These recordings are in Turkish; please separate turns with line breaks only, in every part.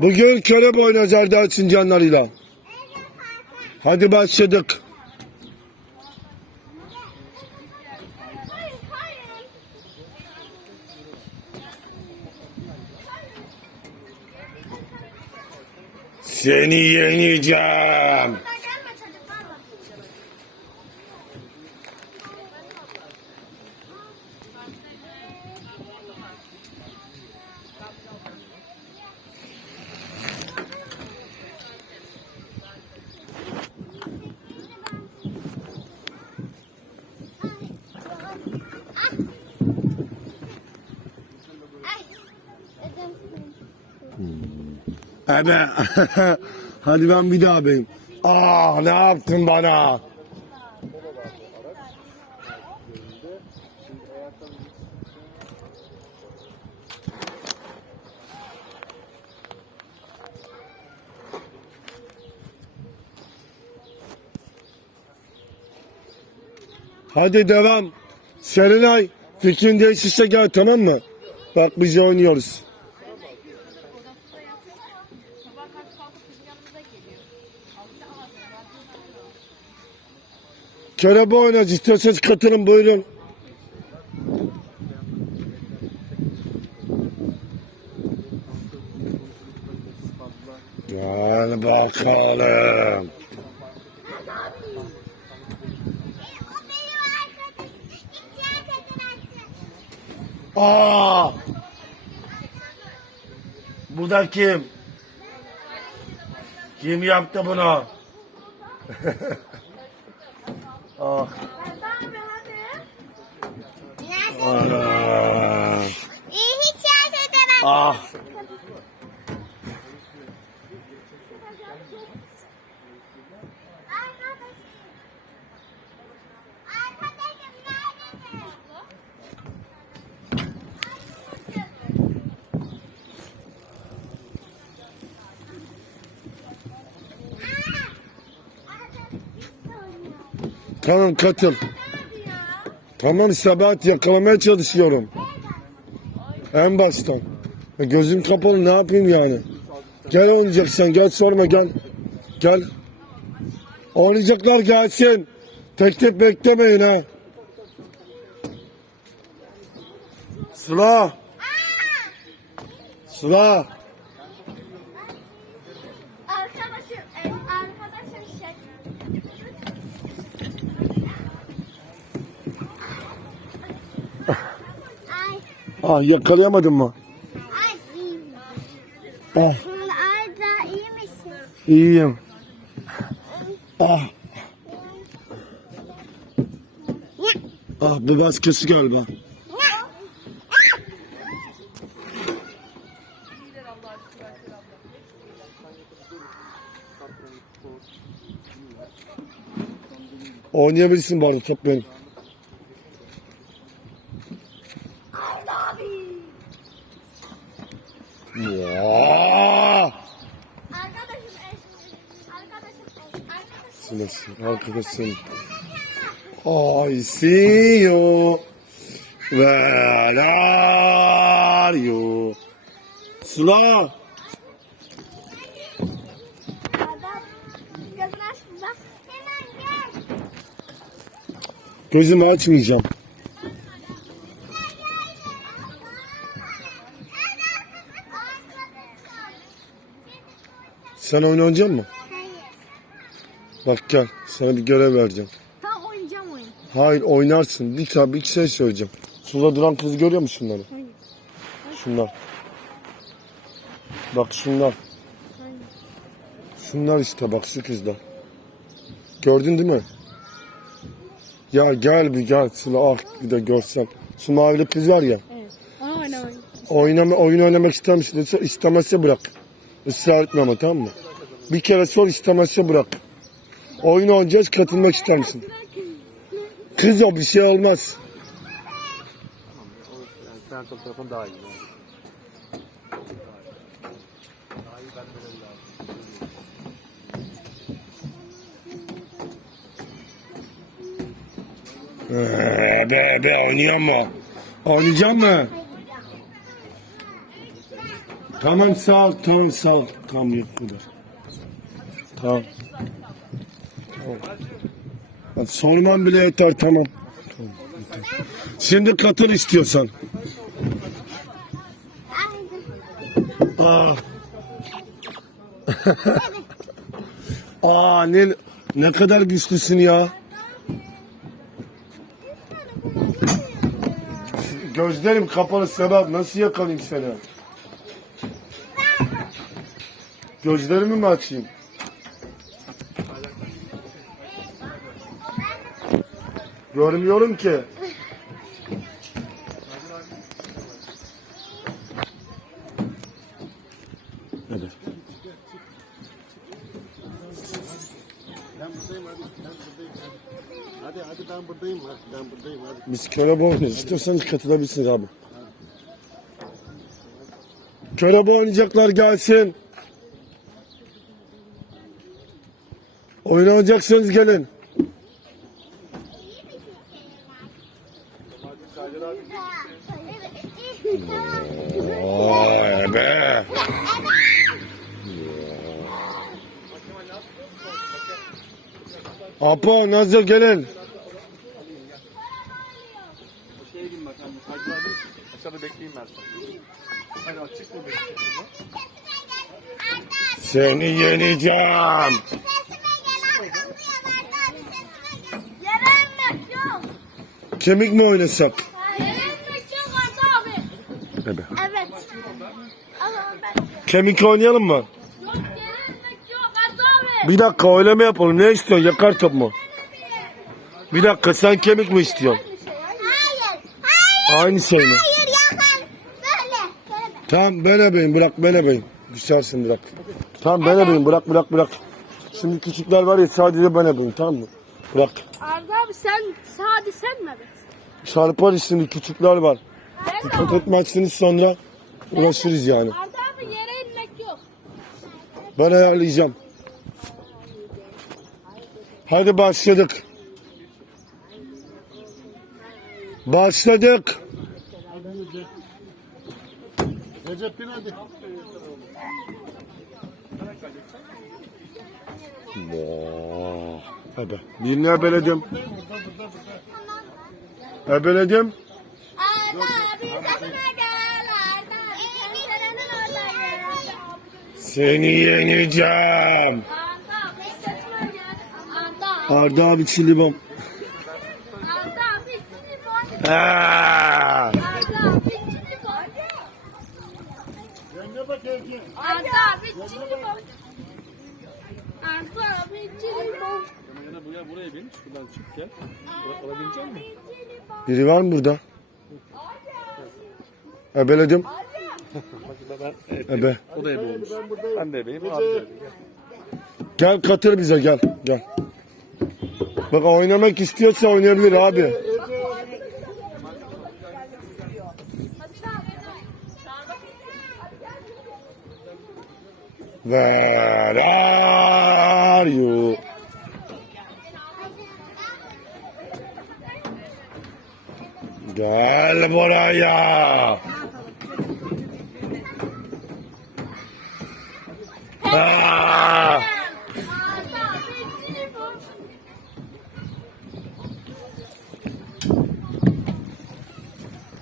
Bugün körebe oynayacağız Delsin canlarıyla. Hadi başladık. Seni yeneceğim. Ebe. Hadi ben bir daha benim. Ah ne yaptın bana? Hadi devam. Serenay fikrin değişirse gel tamam mı? Bak biz oynuyoruz. Körebe oynayacağız. İstiyorsanız katılın buyurun. Gel bakalım. Aa! Bu da kim? Kim yaptı bunu? ah.
İyi hiç siyaset edemem.
Ah. Tamam katıl. Tamam Sabahat yakalamaya çalışıyorum. En baştan. Gözüm kapalı ne yapayım yani? Gel oynayacaksan gel sorma gel. Gel. Oynayacaklar gelsin. Tek tek beklemeyin ha. Sıla. Sıla.
Arkadaşım, e, arkadaşım şey. Ay,
Ah yakalayamadın mı?
ay.
Ah
Arda iyi misin?
iyiyim. Ah. Ah bu başkası galiba. Oynayabilirsin bu arada top benim. Ya.
Arkadaşım, e, arkadaşım, e, arkadaşım.
Arkadaşın. I see you. Where are you? Sıla. Gözümü açmayacağım. Sen oyun oynayacak mısın?
Hayır.
Bak gel. Sana bir görev vereceğim.
Tamam oynayacağım oyun.
Hayır oynarsın. Bir tabi iki şey söyleyeceğim. Şurada duran kızı görüyor musun şunları?
Hayır.
Şunlar. Bak şunlar. Şunlar işte bak şu kızlar. Gördün değil mi? Ya gel bir gel Sıla ah bir de görsen. Şu mavili kız var ya.
Evet. Oynamayın.
Oynama, oyun oynamak ister misin? İstemezse bırak. Israr etme ama tamam mı? Bir kere sor istemezse bırak. Oyun oynayacağız katılmak ister misin? Kız o bir şey olmaz.
Sen top telefon daha iyi.
Ee, be be oynuyor mu? Oynayacak mı? Tamam sağ ol, tamam sağ ol. Tamam yok kadar. Tamam. Tamam. Hadi sormam bile yeter tamam. Şimdi katıl istiyorsan. Aa. Aa ne ne kadar güçlüsün ya. Gözlerim kapalı sebep nasıl yakalayayım seni? Gözlerimi mi açayım? Görmüyorum ki. Evet.
Hadi hadi ben buradayım hadi ben buradayım hadi.
Biz körebe oynuyoruz. İstiyorsanız katılabilirsiniz abi. Körebe oynayacaklar gelsin. Oynayacaksanız gelin. Vay be. Apo, Nazlı gelin.
Şeye gidin bakalım. Hadi hadi. Aşağıda bekleyeyim ben seni. Hadi açık mı bekleyeyim?
Seni yeneceğim.
Yerenmek yok.
Kemik mi oynasak?
Yerenmek yok Arda abi.
Ebe.
Evet. Ama ben...
Kemik oynayalım mı?
Yok yerenmek yok Arda abi.
Bir dakika öyle mi yapalım? Ne istiyorsun? Yakar top mu? Bir dakika sen kemik mi istiyorsun?
Hayır. Hayır.
Aynı şey mi?
Hayır yakın. Böyle. Böyle.
Tamam ben ebeyim bırak ben ebeyim. Düşersin bırak. Tamam ben ebeyim bırak bırak bırak. Şimdi küçükler var ya sadece ben ebeyim tamam mı? Bırak.
Arda abi sen sade sen mi?
Çarpar şimdi küçükler var. Dikkat etmezsiniz sonra uğraşırız yani.
Arda abi yere inmek yok.
Ben ayarlayacağım. Hadi başladık. Başladık.
Recep bin hadi.
Oo, Ebe. Birini ebeledim. Ebeledim.
Arda abi Arda. Arda abi
çilibom.
Arda abi çili
Aa!
Arda abi çili
Yenge bak yenge.
Arda abi çili Arda abi çili
Yana yana buraya buraya bin. Şuradan çık gel. Bura- Alabilecek misin?
Biri var mı burada? Ebeledim.
Bak ben evet,
Ebe.
o da ebe olmuş. Ben de ebeyim. Abi de ebe.
Gel katır bize gel. Gel. Bak oynamak istiyorsa oynayabilir abi. Where are you? Gel buraya. Ah!
Arda abi çili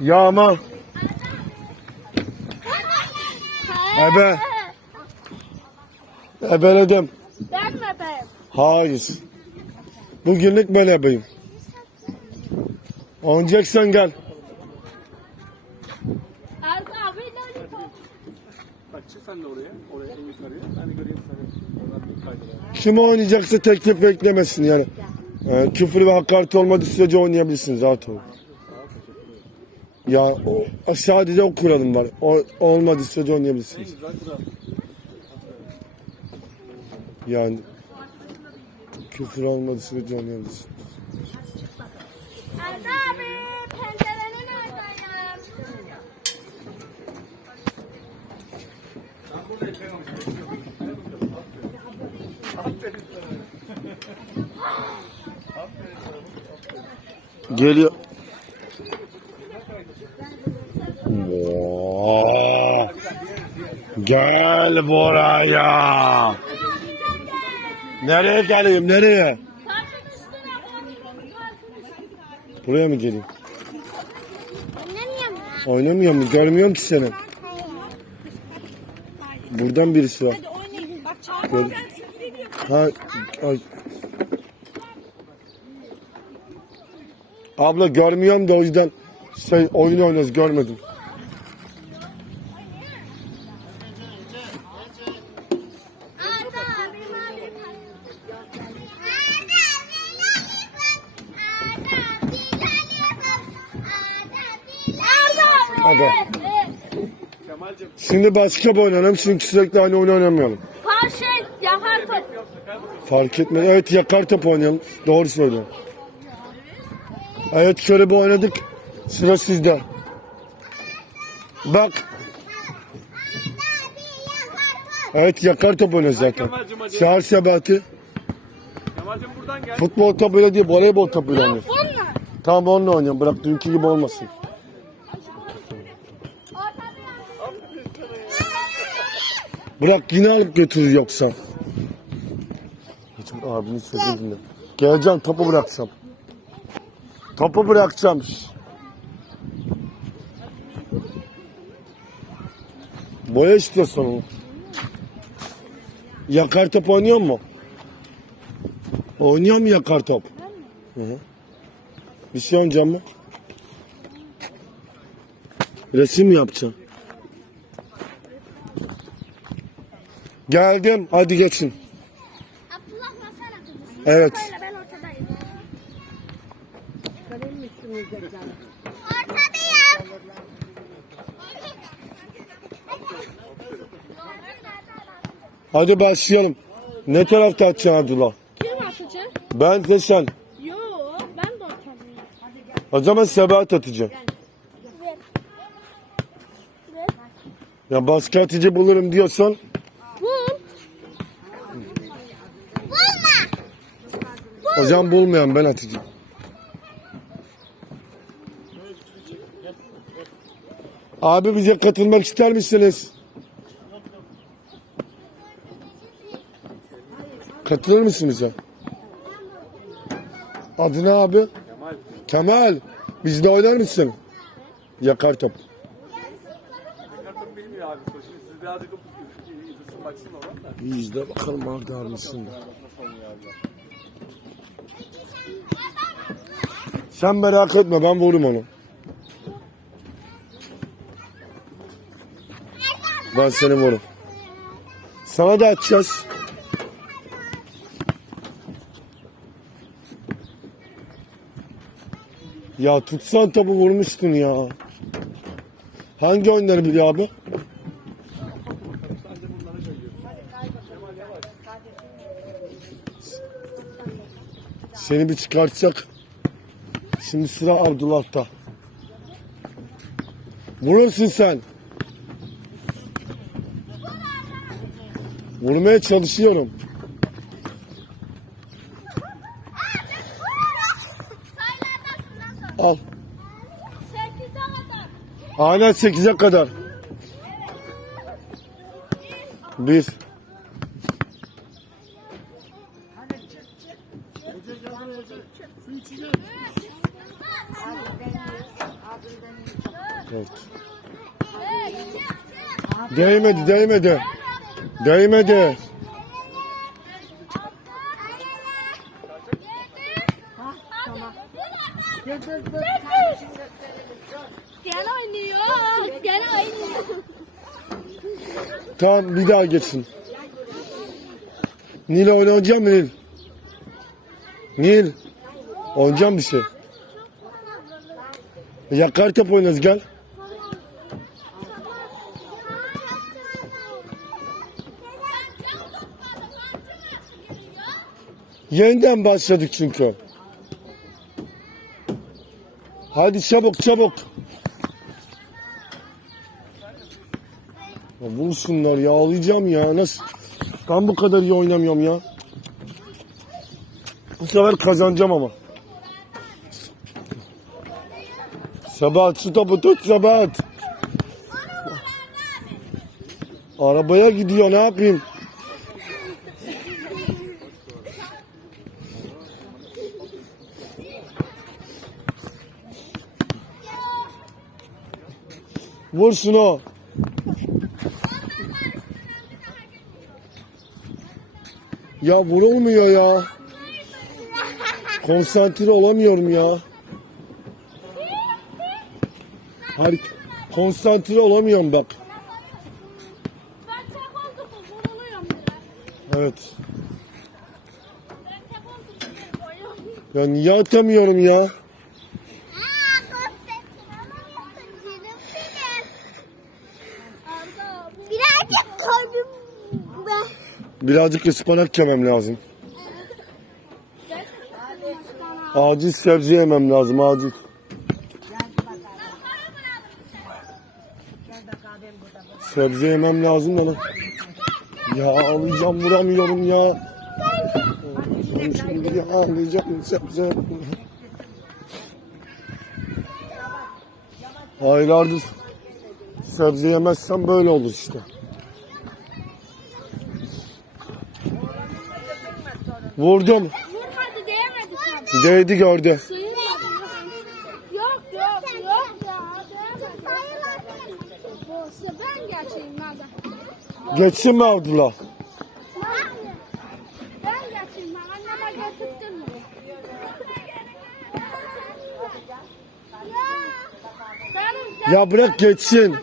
Yağma. Ebe. Ebeledim.
Ben mi ben?
Hayır. Bugünlük ben ebeyim. Oynayacaksan gel.
Arda abi lollipop.
Bak çık sen de oraya. Oraya en yukarıya. Ben de göreyim seni. Oradan bir kaydıra.
Kim oynayacaksa teklif beklemesin yani. Ee, küfür ve hakaret olmadığı sürece oynayabilirsiniz rahat olun. Ya o, sadece o kuralım var. O, olmadığı sürece oynayabilirsiniz. Yani küfür olmadığı sürece oynayabilirsiniz. Geliyor. Gel buraya. Nereye geleyim nereye? Buraya mı geleyim?
Oynamıyorum ya.
Oynamıyor mu? Görmüyorum ki seni. Buradan birisi var. Gör- Ha, ay. Abla görmüyorum da o yüzden şey oyun oynuyoruz görmedim. Şimdi başka bir oynayalım çünkü sürekli aynı oyunu oynamayalım.
Parşet yakar top.
Fark etmez. Evet yakar top oynayalım. Doğru söylüyorsun. Evet şöyle bir oynadık. Sıra sizde. Bak. Evet yakar top oynuyoruz zaten. Şahar Sebati.
Kemal'cim buradan gel.
Futbol topuyla değil voleybol topuyla oynuyor.
Bununla.
Tamam onunla oynayalım. Bırak dünkü gibi olmasın. Bırak yine alıp götürür yoksa. Hiç abinin sözünü dinle. Geleceğim topu bırakacağım. Topu bırakacağım. Boya istiyorsan onu. Yakar top oynuyor mu? Oynuyor mu yakar top? Hı hı. Bir şey oynayacağım mı? Resim mi yapacağım? Geldim. Hadi geçin.
Abdullah masal atıcısı.
Evet.
Böyle ben ortadayım. Ortadayım.
Hadi başlayalım. Ne tarafta atacaksın Abdullah?
Kim atacak?
Ben de sen.
Yo ben de ortadayım.
O zaman Sebahat atacak. Ya başka atıcı bulurum diyorsan zaman bulmayan ben atacağım. Abi bize katılmak ister misiniz? Katılır mısınız ya? Adı ne abi?
Kemal.
Kemal. Bizde oynar mısın? Yakar top.
Kartım bilmiyor abi. Şimdi siz birazcık baksın oradan da.
İzle bakalım Arda abisinde.
Nasıl oynuyor abi?
Sen merak etme ben vururum onu. Ben seni vururum. Sana da atacağız. Ya tutsan topu vurmuştun ya. Hangi oyunları biliyor abi? Seni bir çıkartacak. Şimdi sıra Abdullah'ta. Vurursun sen. Vurmaya çalışıyorum. Al. Aynen 8'e kadar. Bir. Değmedi, değmedi. Değmedi.
Gene oynuyor. Gene oynuyor.
Tamam bir daha geçsin. Nil oynayacak mı Nil? Nil. Oynayacağım bir şey. Yakar top oynarız gel. Yeniden başladık çünkü. Hadi çabuk çabuk. Ya vursunlar ya ağlayacağım ya. Nasıl? Ben bu kadar iyi oynamıyorum ya. Bu sefer kazanacağım ama. Sabahat şu topu tut Sabahat. Arabaya gidiyor ne yapayım? Vur şunu. Ya vurulmuyor ya. Konsantre olamıyorum ya. Hayır, konsantre olamıyorum bak. Evet.
Ben.
Ya niye atamıyorum ya?
Birazcık koydum ben.
Birazcık ıspanak yemem lazım. Acil sebze yemem lazım acil. Sebze yemem lazım da. Ya alacağım vuramıyorum ya. Şimdi ya alacağım sebze. Aylardır sebze yemezsem böyle olur işte. Vurdum.
Vurmadı değmedi sana.
Değdi gördü.
Yok yok yok ya. Olsa ben geçeyim madem.
Geçsin mi Abdullah?
Ben geçeyim ben anneme getirttirme. Benim
Ya bırak geçsin.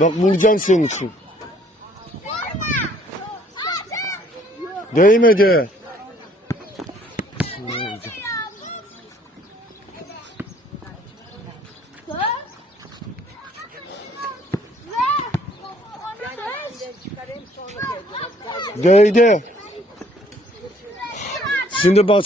Bak vuracağım senin için. Değmedi. Değdi. Şimdi basket